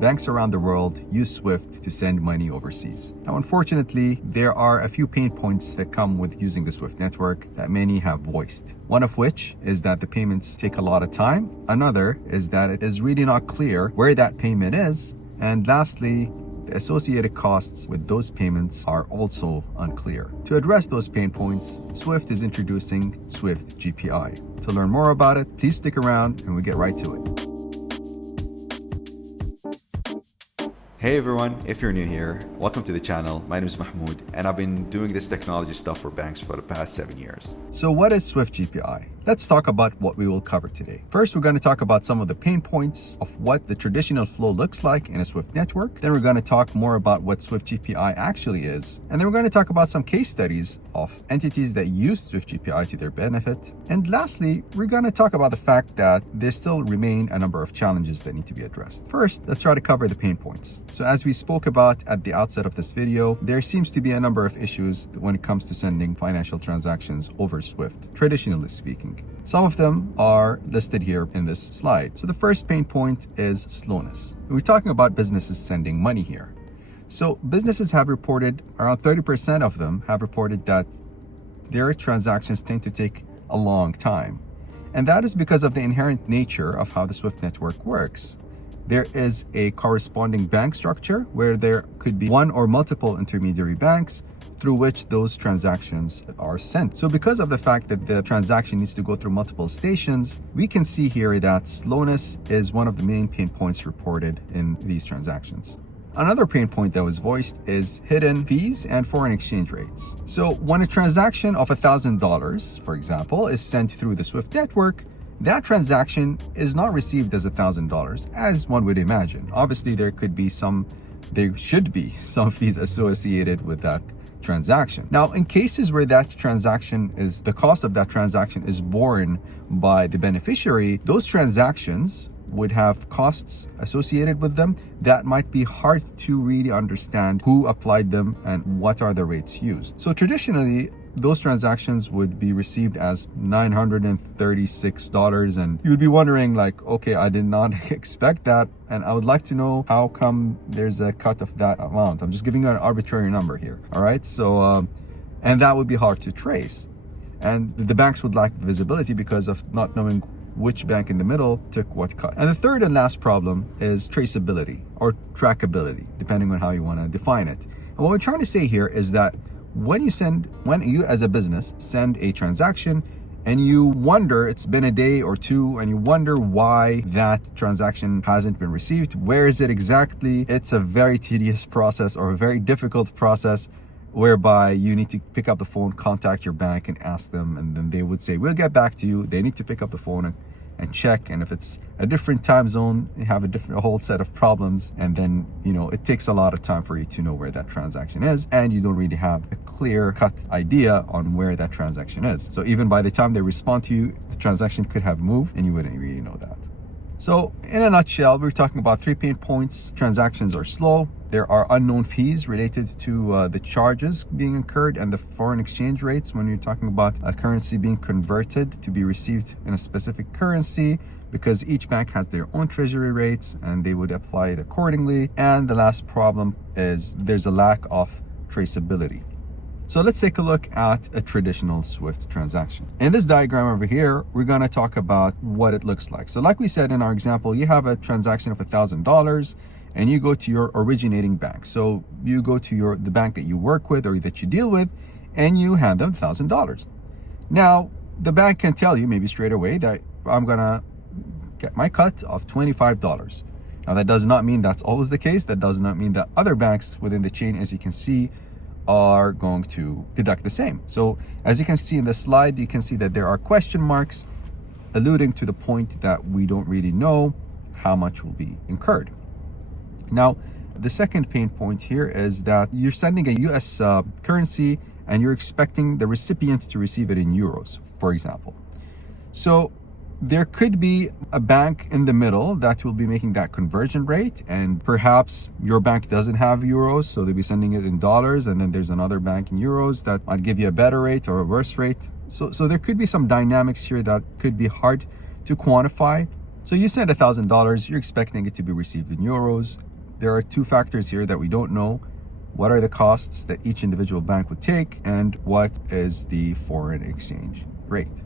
banks around the world use SWIFT to send money overseas. Now, unfortunately, there are a few pain points that come with using the SWIFT network that many have voiced. One of which is that the payments take a lot of time. Another is that it is really not clear where that payment is. And lastly, the associated costs with those payments are also unclear. To address those pain points, SWIFT is introducing SWIFT GPI. To learn more about it, please stick around and we get right to it. Hey everyone, if you're new here, welcome to the channel. My name is Mahmoud and I've been doing this technology stuff for banks for the past 7 years. So what is SWIFT GPI? Let's talk about what we will cover today. First, we're going to talk about some of the pain points of what the traditional flow looks like in a SWIFT network. Then we're going to talk more about what SWIFT GPI actually is. And then we're going to talk about some case studies of entities that use SWIFT GPI to their benefit. And lastly, we're going to talk about the fact that there still remain a number of challenges that need to be addressed. First, let's try to cover the pain points. So as we spoke about at the outset of this video, there seems to be a number of issues when it comes to sending financial transactions over SWIFT, traditionally speaking. Some of them are listed here in this slide. So the first pain point is slowness. We're talking about businesses sending money here. So businesses have reported, around 30% of them have reported that their transactions tend to take a long time. And that is because of the inherent nature of how the SWIFT network works. There is a corresponding bank structure where there could be one or multiple intermediary banks through which those transactions are sent. So because of the fact that the transaction needs to go through multiple stations, we can see here that slowness is one of the main pain points reported in these transactions. Another pain point that was voiced is hidden fees and foreign exchange rates. So when a transaction of $1,000, for example, is sent through the SWIFT network, that transaction is not received as $1,000 as one would imagine. Obviously, there should be some fees associated with that transaction. Now, in cases where the cost of that transaction is borne by the beneficiary, those transactions would have costs associated with them that might be hard to really understand who applied them and what are the rates used. So traditionally, those transactions would be received as $936, and you would be wondering like, okay, I did not expect that, and I would like to know how come there's a cut of that amount. I'm just giving you an arbitrary number here. All right, so and that would be hard to trace, and the banks would lack visibility because of not knowing which bank in the middle took what cut. And the third and last problem is traceability or trackability, depending on how you want to define it. And what we're trying to say here is that when you as a business send a transaction and you wonder, it's been a day or two, and you wonder why that transaction hasn't been received, where is it exactly? It's a very tedious process or a very difficult process whereby you need to pick up the phone, contact your bank and ask them, and then they would say, we'll get back to you. They need to pick up the phone and check, and if it's a different time zone, you have a whole set of problems, and then it takes a lot of time for you to know where that transaction is, and you don't really have a clear-cut idea on where that transaction is. So even by the time they respond to you, the transaction could have moved and you wouldn't really know that. So in a nutshell, we're talking about 3 pain points. Transactions are slow. There are unknown fees related to the charges being incurred and the foreign exchange rates when you're talking about a currency being converted to be received in a specific currency, because each bank has their own treasury rates and they would apply it accordingly. And the last problem is there's a lack of traceability. So let's take a look at a traditional SWIFT transaction. In this diagram over here, we're going to talk about what it looks like. So like we said in our example, you have a transaction of $1,000 and you go to your originating bank. So you go to the bank that you work with or that you deal with, and you hand them $1,000. Now, the bank can tell you maybe straight away that I'm going to get my cut of $25. Now, that does not mean that's always the case. That does not mean that other banks within the chain, as you can see, are going to deduct the same. So as you can see in the slide, you can see that there are question marks alluding to the point that we don't really know how much will be incurred. Now, the second pain point here is that you're sending a US currency and you're expecting the recipient to receive it in euros, for example. So there could be a bank in the middle that will be making that conversion rate, and perhaps your bank doesn't have euros, so they'll be sending it in dollars, and then there's another bank in euros that might give you a better rate or a worse rate. So there could be some dynamics here that could be hard to quantify. So you send $1,000, you're expecting it to be received in euros, there are two factors here that we don't know. What are the costs that each individual bank would take, and what is the foreign exchange rate?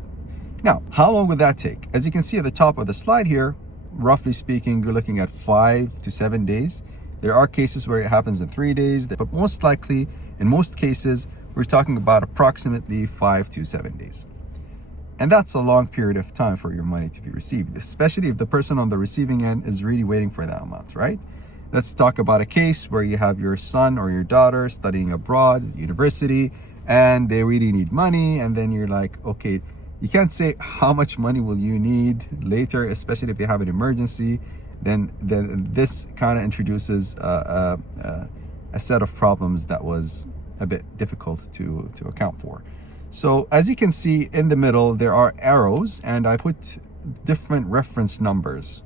Now, how long would that take? As you can see at the top of the slide here, roughly speaking, you're looking at 5 to 7 days. There are cases where it happens in 3 days, but most likely, in most cases, we're talking about approximately 5 to 7 days. And that's a long period of time for your money to be received, especially if the person on the receiving end is really waiting for that amount, right? Let's talk about a case where you have your son or your daughter studying abroad, university, and they really need money. And then you're like, okay, you can't say how much money will you need later, especially if they have an emergency. Then this kind of introduces a set of problems that was a bit difficult to account for. So as you can see in the middle, there are arrows, and I put different reference numbers.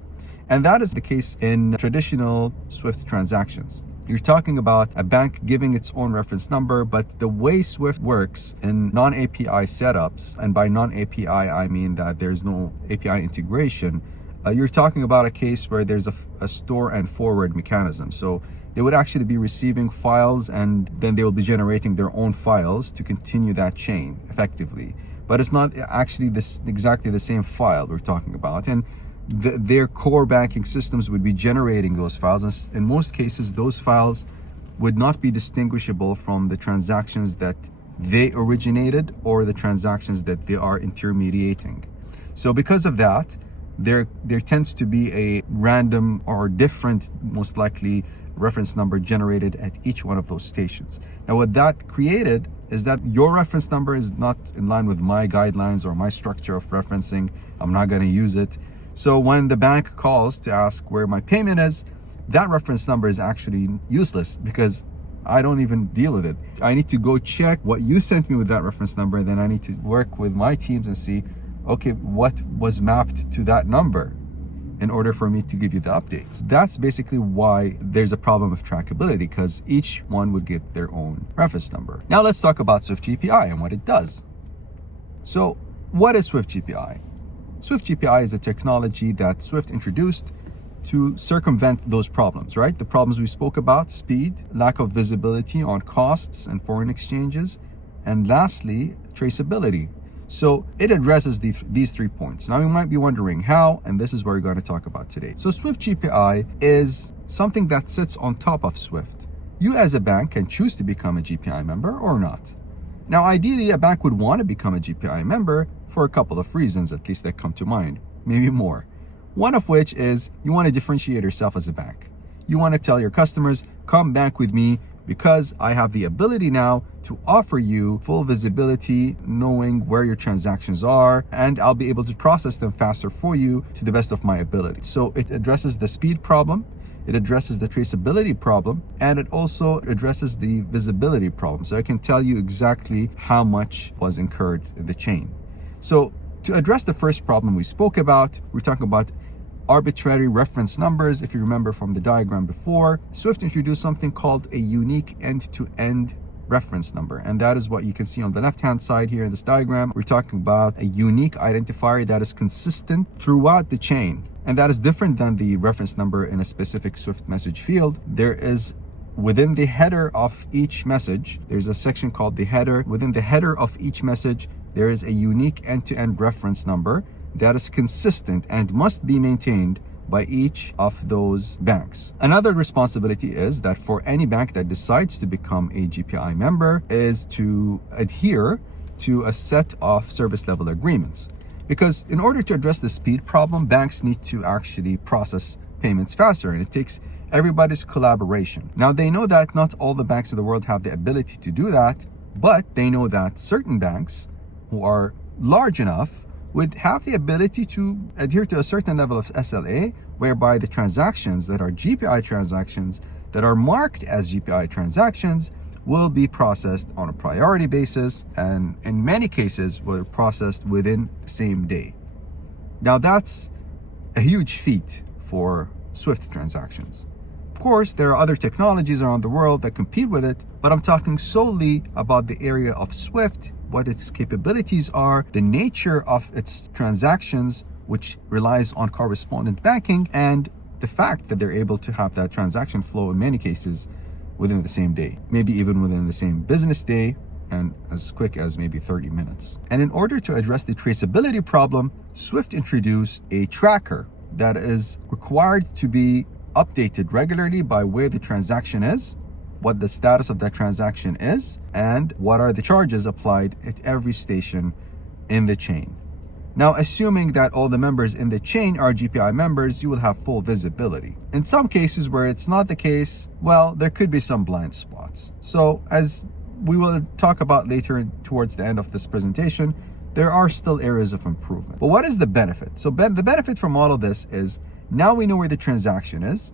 And that is the case in traditional SWIFT transactions. You're talking about a bank giving its own reference number, but the way SWIFT works in non-API setups, and by non-API, I mean that there's no API integration, you're talking about a case where there's a store and forward mechanism. So they would actually be receiving files, and then they will be generating their own files to continue that chain effectively. But it's not actually exactly the same file we're talking about. And their core banking systems would be generating those files. In most cases, those files would not be distinguishable from the transactions that they originated or the transactions that they are intermediating. So because of that, there tends to be a random or different, most likely, reference number generated at each one of those stations. Now, what that created is that your reference number is not in line with my guidelines or my structure of referencing. I'm not going to use it. So when the bank calls to ask where my payment is, that reference number is actually useless because I don't even deal with it. I need to go check what you sent me with that reference number. Then I need to work with my teams and see, okay, what was mapped to that number in order for me to give you the updates. That's basically why there's a problem of trackability, because each one would get their own reference number. Now let's talk about Swift GPI and what it does. So what is Swift GPI? Swift GPI is a technology that Swift introduced to circumvent those problems, right? The problems we spoke about: speed, lack of visibility on costs and foreign exchanges, and lastly, traceability. So it addresses these 3 points. Now you might be wondering how, and this is what we're going to talk about today. So Swift GPI is something that sits on top of Swift. You as a bank can choose to become a GPI member or not. Now, ideally, a bank would want to become a GPI member for a couple of reasons, at least that come to mind, maybe more. One of which is you want to differentiate yourself as a bank. You want to tell your customers, come bank with me because I have the ability now to offer you full visibility, knowing where your transactions are, and I'll be able to process them faster for you to the best of my ability. So it addresses the speed problem, it addresses the traceability problem, and it also addresses the visibility problem. So I can tell you exactly how much was incurred in the chain. So to address the first problem we spoke about, we're talking about arbitrary reference numbers. If you remember from the diagram before, Swift introduced something called a unique end-to-end reference number. And that is what you can see on the left-hand side here in this diagram. We're talking about a unique identifier that is consistent throughout the chain. And that is different than the reference number in a specific Swift message field. There is, within the header of each message, there's a section called the header. Within the header of each message, there is a unique end-to-end reference number that is consistent and must be maintained by each of those banks. Another responsibility is that for any bank that decides to become a GPI member is to adhere to a set of service level agreements. Because in order to address the speed problem, banks need to actually process payments faster, and it takes everybody's collaboration. Now, they know that not all the banks in the world have the ability to do that, but they know that certain banks who are large enough would have the ability to adhere to a certain level of SLA, whereby the transactions that are GPI transactions that are marked as GPI transactions will be processed on a priority basis, and in many cases were processed within the same day. Now that's a huge feat for Swift transactions. Of course, there are other technologies around the world that compete with it, but I'm talking solely about the area of Swift, what its capabilities are, the nature of its transactions, which relies on correspondent banking, and the fact that they're able to have that transaction flow in many cases within the same day, maybe even within the same business day, and as quick as maybe 30 minutes. And in order to address the traceability problem, Swift introduced a tracker that is required to be updated regularly by where the transaction is, what the status of that transaction is, and what are the charges applied at every station in the chain. Now, assuming that all the members in the chain are GPI members, you will have full visibility. In some cases where it's not the case, well, there could be some blind spots. So as we will talk about later towards the end of this presentation, there are still areas of improvement. But what is the benefit? So the benefit from all of this is now we know where the transaction is.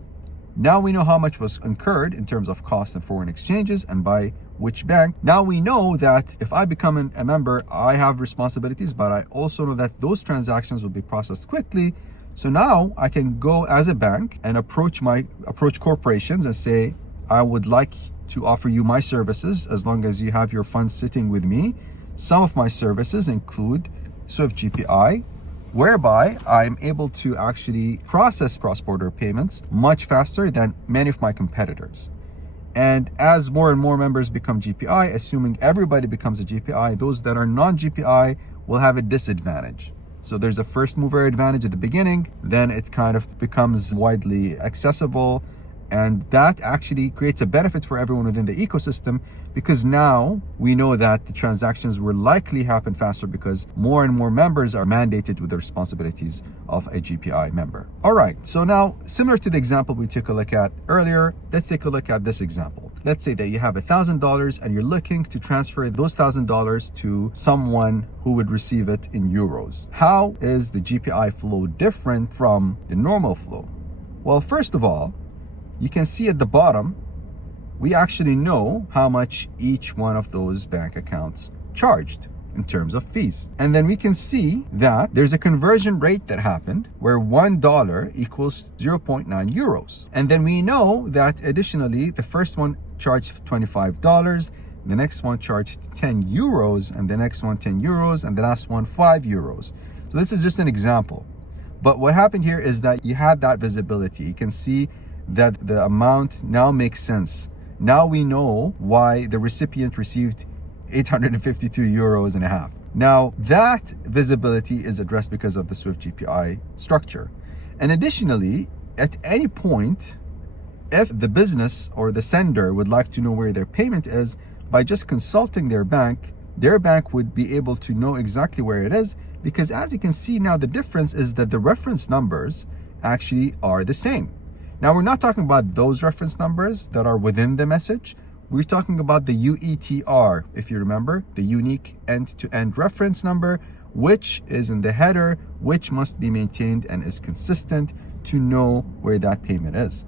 Now we know how much was incurred in terms of cost and foreign exchanges and by which bank. Now we know that if I become a member, I have responsibilities, but I also know that those transactions will be processed quickly. So now I can go as a bank and approach corporations and say, I would like to offer you my services as long as you have your funds sitting with me. Some of my services include Swift GPI, whereby I'm able to actually process cross-border payments much faster than many of my competitors. And as more and more members become GPI, assuming everybody becomes a GPI, those that are non-GPI will have a disadvantage. So there's a first mover advantage at the beginning, then it kind of becomes widely accessible. And that actually creates a benefit for everyone within the ecosystem, because now we know that the transactions will likely happen faster because more and more members are mandated with the responsibilities of a GPI member. All right, so now similar to the example we took a look at earlier, let's take a look at this example. Let's say that you have $1,000 and you're looking to transfer those $1,000 to someone who would receive it in euros. How is the GPI flow different from the normal flow? Well, first of all, you can see at the bottom, we actually know how much each one of those bank accounts charged in terms of fees. And then we can see that there's a conversion rate that happened where $1 equals 0.9 euros. And then we know that additionally, the first one charged $25, the next one charged 10 euros, and the next one 10 euros, and the last one 5 euros. So this is just an example. But what happened here is that you had that visibility. You can see that the amount now makes sense. Now we know why the recipient received 852 euros and a half. Now that visibility is addressed because of the Swift GPI structure. And additionally, at any point, if the business or the sender would like to know where their payment is, by just consulting their bank would be able to know exactly where it is, because as you can see now, the difference is that the reference numbers actually are the same. Now, we're not talking about those reference numbers that are within the message. We're talking about the UETR, if you remember, the unique end-to-end reference number, which is in the header, which must be maintained and is consistent to know where that payment is.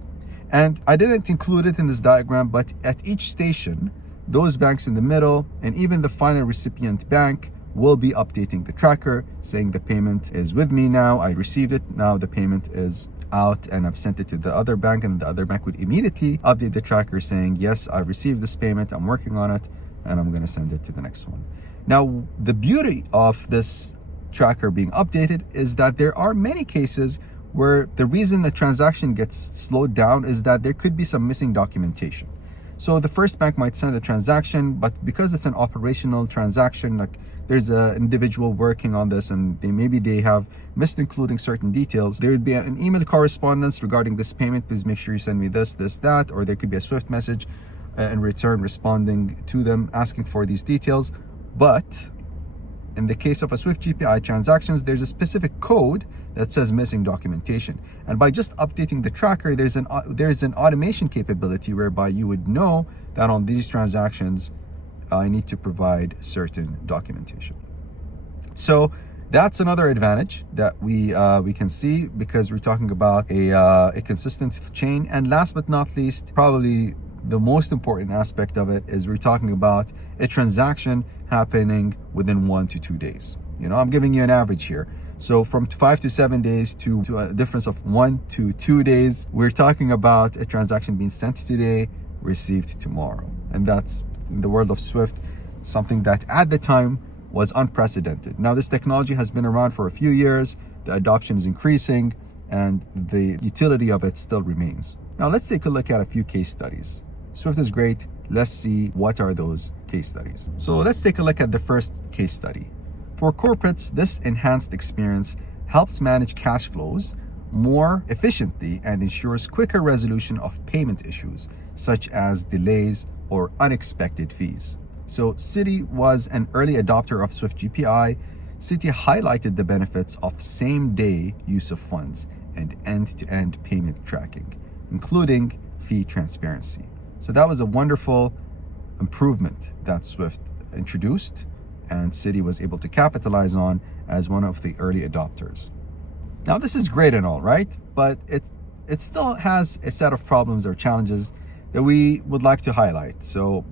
And I didn't include it in this diagram, but at each station, those banks in the middle and even the final recipient bank will be updating the tracker, saying the payment is with me now, I received it, now the payment is out and I've sent it to the other bank, and the other bank would immediately update the tracker saying, yes, I received this payment, I'm working on it, and I'm going to send it to the next one. Now, the beauty of this tracker being updated is that there are many cases where the reason the transaction gets slowed down is that there could be some missing documentation. So the first bank might send the transaction, but because it's an operational transaction, like there's an individual working on this and maybe they have missed including certain details, there would be an email correspondence regarding this payment, please make sure you send me this, that, or there could be a Swift message in return responding to them asking for these details. But in the case of a Swift GPI transactions, there's a specific code that says missing documentation. And by just updating the tracker, there's an automation capability whereby you would know that on these transactions, I need to provide certain documentation. So that's another advantage that we can see, because we're talking about a consistent chain. And last but not least, probably the most important aspect of it is we're talking about a transaction happening within 1 to 2 days. You know, I'm giving you an average here. So from 5 to 7 days to a difference of 1 to 2 days, we're talking about a transaction being sent today, received tomorrow. And that's, in the world of Swift, something that at the time was unprecedented. Now, this technology has been around for a few years. The adoption is increasing. and the utility of it still remains. Now let's take a look at a few case studies. Swift is great. Let's see what are those case studies. So let's take a look at the first case study. For corporates, this enhanced experience helps manage cash flows more efficiently and ensures quicker resolution of payment issues, such as delays or unexpected fees. So Citi was an early adopter of Swift GPI. Citi highlighted the benefits of same-day use of funds and end-to-end payment tracking, including fee transparency. So that was a wonderful improvement that Swift introduced, and Citi was able to capitalize on as one of the early adopters. Now, this is great and all, right? But it still has a set of problems or challenges that we would like to highlight. So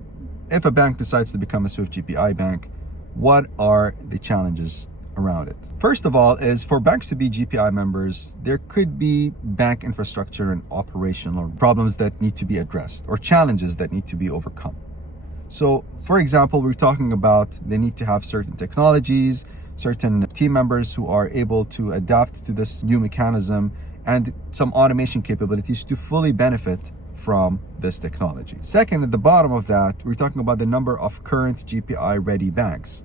if a bank decides to become a Swift GPI bank, what are the challenges around it? First of all is for banks to be GPI members, there could be bank infrastructure and operational problems that need to be addressed or challenges that need to be overcome. So for example, we're talking about they need to have certain technologies, certain team members who are able to adapt to this new mechanism, and some automation capabilities to fully benefit from this technology. Second, at the bottom of that, we're talking about the number of current GPI ready banks.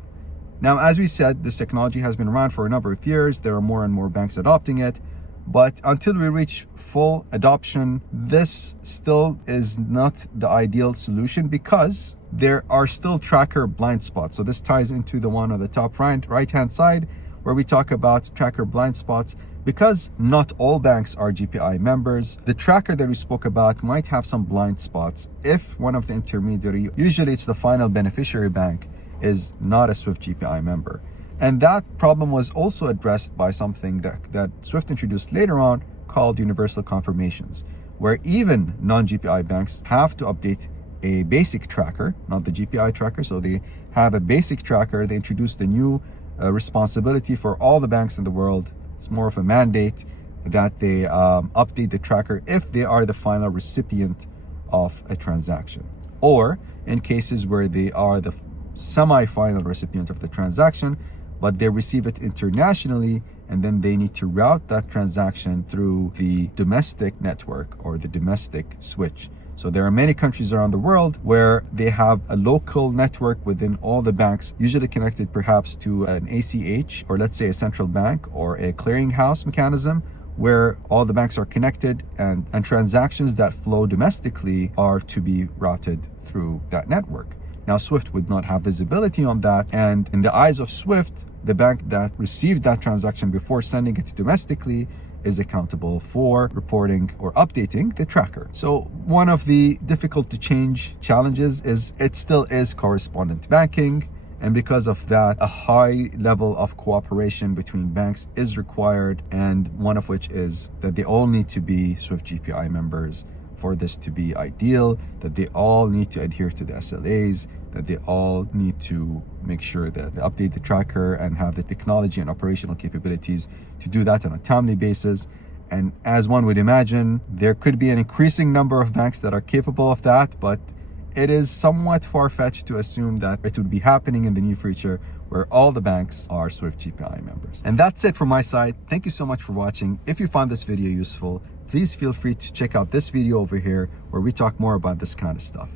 Now, as we said, this technology has been around for a number of years. There are more and more banks adopting it, but until we reach full adoption, this still is not the ideal solution because there are still tracker blind spots. So this ties into the one on the top right-hand side where we talk about tracker blind spots. Because not all banks are GPI members, the tracker that we spoke about might have some blind spots if one of the intermediary, usually it's the final beneficiary bank, is not a Swift GPI member. And that problem was also addressed by something that Swift introduced later on called universal confirmations, where even non-GPI banks have to update a basic tracker, not the GPI tracker. So they have a basic tracker. They introduced a new responsibility for all the banks in the world. It's more of a mandate that they update the tracker if they are the final recipient of a transaction, or in cases where they are the semi-final recipient of the transaction, but they receive it internationally, and then they need to route that transaction through the domestic network or the domestic switch. So there are many countries around the world where they have a local network within all the banks, usually connected perhaps to an ACH, or let's say a central bank or a clearinghouse mechanism, where all the banks are connected, and transactions that flow domestically are to be routed through that network. Now, Swift would not have visibility on that, and in the eyes of Swift, the bank that received that transaction before sending it domestically is accountable for reporting or updating the tracker. So one of the difficult to change challenges is it still is correspondent banking. And because of that, a high level of cooperation between banks is required. And one of which is that they all need to be Swift GPI members for this to be ideal, that they all need to adhere to the SLAs, that they all need to make sure that they update the tracker and have the technology and operational capabilities to do that on a timely basis. And as one would imagine, there could be an increasing number of banks that are capable of that, but it is somewhat far-fetched to assume that it would be happening in the near future where all the banks are Swift GPI members. And that's it from my side. Thank you so much for watching. If you found this video useful, please feel free to check out this video over here where we talk more about this kind of stuff.